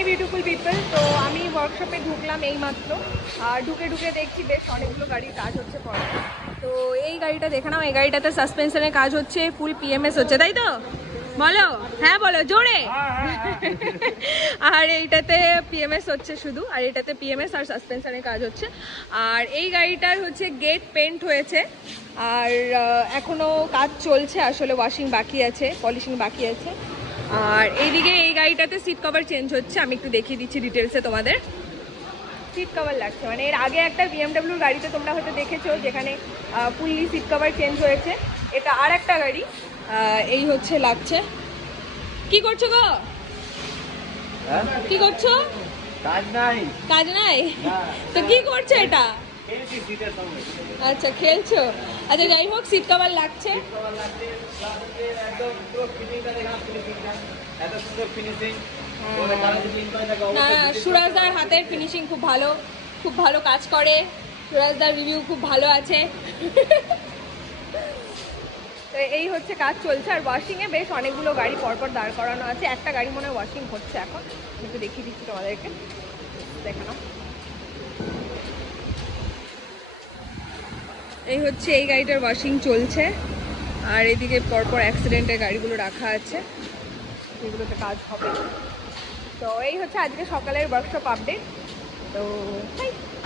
হেই beautiful people, তো আমি ওয়ার্কশপে ঢুকলাম এইমাত্র। আর ঢুকে দেখছি বেশ অনেকগুলো গাড়ির কাজ হচ্ছে পরে। তো এই গাড়িটা দেখে নাও, এই গাড়িটাতে সাসপেনশনের কাজ হচ্ছে, ফুল পিএমএস হচ্ছে, তাই তো? বলো, হ্যাঁ বলো জোরে। আর এইটাতে পিএমএস হচ্ছে শুধু, আর এটাতে পিএমএস আর সাসপেনশনের কাজ হচ্ছে। আর এই গাড়িটার হচ্ছে গেট পেন্ট হয়েছে, আর এখনো কাজ চলছে, আসলে ওয়াশিং বাকি আছে, পলিশিং বাকি আছে। আর এইদিকে এই গাড়িটাতে সিট কভার চেঞ্জ হচ্ছে, আমি একটু দেখিয়ে দিচ্ছি ডিটেলসে তোমাদের। সিট কভার লাগছে, মানে এর আগে একটা বিএমডাব্লিউর গাড়িতে তোমরা হয়তো দেখেছো যেখানে ফুললি সিট কভার চেঞ্জ হয়েছে, এটা আর একটা গাড়ি। এই হচ্ছে লাগছে। কি করছো গো? কি করছো? কাজ নাই। কাজ নাই? তো কি করছো এটা? আচ্ছা খেলছো। আচ্ছা যাই হোক, সিট কভার লাগছে। না, সুরাজদার হাতের ফিনিশিং খুব ভালো, খুব ভালো কাজ করে। সুরাজদার রিভিউ খুব ভালো আছে। তো এই হচ্ছে কাজ চলছে। আর ওয়াশিংয়ে বেশ অনেকগুলো গাড়ি পরপর দাঁড় করানো আছে, একটা গাড়ি মনে হয় ওয়াশিং হচ্ছে এখন, আমি একটু দেখিয়ে দিচ্ছি তোমাদেরকে, দেখে নাও। এই হচ্ছে এই গাড়িটার ওয়াশিং চলছে, আর এদিকে পরপর অ্যাক্সিডেন্টের গাড়িগুলো রাখা আছে, এগুলোতে কাজ হবে। তো এই হচ্ছে আজকে সকালের ওয়ার্কশপ আপডেট। তো